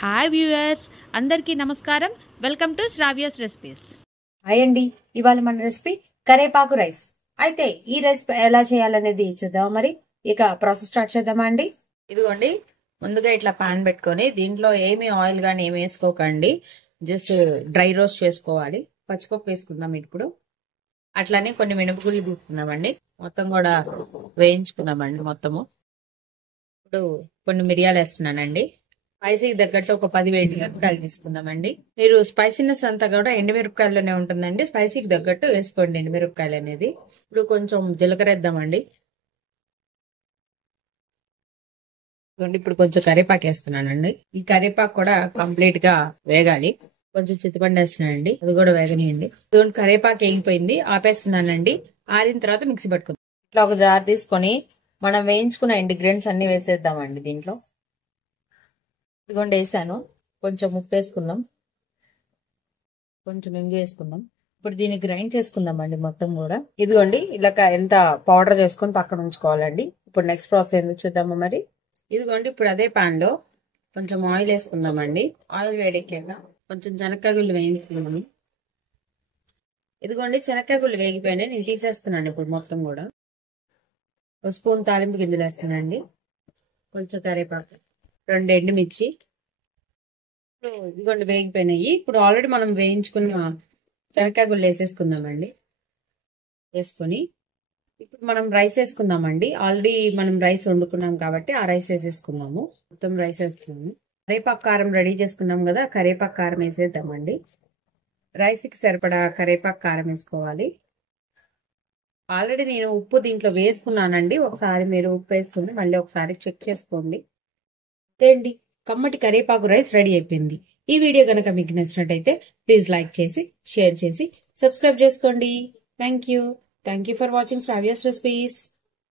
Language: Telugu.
హాయ్ వ్యూయర్స్, అందరికీ నమస్కారం. Welcome to Sravya's recipes. Hi అండి. ఇవాళ మన రెసిపీ కరేపాకు రైస్. అయితే ఈ రెసిపీ ఎలా చేయాలనేది చూద్దాం. మరి ఇక ప్రాసెస్ స్టార్ట్ చేద్దామా అండి? ఇదిగోండి, ముందుగా ఇట్లా పాన్ పెట్టుకొని దీంట్లో ఏమి ఆయిల్ గానీ ఏమి వేసుకోకండి, జస్ట్ డ్రై రోస్ట్ చేసుకోవాలి. పచ్చిపప్పు వేసుకుందాం ఇప్పుడు. అట్లానే కొన్ని మినపగుళ్ళు తీసుకున్నామండి, మొత్తం కూడా వేయించుకుందామండి మొత్తము. ఇప్పుడు కొన్ని మిరియాలు వేస్తున్నానండి. స్పైసీకి తగ్గట్టు ఒక 10 ఎండుమిరపకాయలు తీసుకుందామండి. మీరు స్పైసీనెస్ అంతా కూడా ఎండుమిరపకాయల్లోనే ఉంటుందండి, స్పైసీకి తగ్గట్టు వేసుకోండి ఎండుమిరపకాయలు అనేది. ఇప్పుడు కొంచెం జీలకర్ర వేద్దామండి. ఇప్పుడు కొంచెం కరివేపాకు వేస్తున్నానండి. ఈ కరివేపాకు కూడా కంప్లీట్ గా వేగాలి. కొంచెం చింతపండు వేస్తున్నానండి, అది కూడా వేగనియండి. ఇదిగోండి కరివేపాకు వేగిపోయింది, ఆపేస్తున్నానండి. ఆరిన తర్వాత మిక్సీ పట్టుకుందాం. ఇట్లా ఒక జార్ తీసుకొని మనం వేయించుకున్న ఇంగ్రీడియంట్స్ అన్ని వేసేద్దామండి దీంట్లో. ఇదిగోండి వేసాను. కొంచెం ఉప్పు వేసుకుందాం, కొంచెం ఇంగు వేసుకుందాం. ఇప్పుడు దీన్ని గ్రైండ్ చేసుకుందాం అండి మొత్తం కూడా. ఇదిగోండి ఇలా ఎంత పౌడర్ చేసుకొని పక్కన ఉంచుకోవాలండి. ఇప్పుడు నెక్స్ట్ ప్రాసెస్ ఏందో చూద్దామా మరి. ఇదిగోండి ఇప్పుడు అదే పాన్ లో కొంచెం ఆయిల్ వేసుకుందామండి. ఆయిల్ వేడెక్కాక కొంచెం శనక్కాయగుళ్ళు వేయించుకున్నాము. ఇదిగోండి శనక్కాయగుళ్ళు వేగిపోయినాయి, నేను తీసేస్తున్నాను ఇప్పుడు మొత్తం కూడా. ఒక స్పూన్ తాలింపు గింజలు వేస్తానండి, కొంచెం కరివేపాకు, 2 ఎండుమిర్చి. ఇదిగోండి వేగిపోయినాయి. ఇప్పుడు ఆల్రెడీ మనం వేయించుకున్న శనక్కాయగుళ్ళు వేసేసుకుందామండి. వేసుకొని ఇప్పుడు మనం రైస్ వేసుకుందామండి. ఆల్రెడీ మనం రైస్ వండుకున్నాం కాబట్టి ఆ రైస్ వేసేసుకుందాము. మొత్తం రైస్ వేసుకున్నాము. కరివేపాకు కారం రెడీ చేసుకున్నాం కదా, కరివేపాకు కారం వేసేద్దామండి. రైస్కి సరిపడా కరివేపాకు కారం వేసుకోవాలి. ఆల్రెడీ నేను ఉప్పు దీంట్లో వేసుకున్నానండి. ఒకసారి మీరు ఉప్పు వేసుకుని మళ్ళీ ఒకసారి చెక్ చేసుకోండి. అండి, కమ్మటి కరివేపాకు రైస్ రెడీ అయిపోయింది. ఈ వీడియో కనుక మీకు నచ్చినట్టయితే ప్లీజ్ లైక్ చేసి, షేర్ చేసి, సబ్స్క్రైబ్ చేసుకోండి. Thank you for watching Sravya's recipes.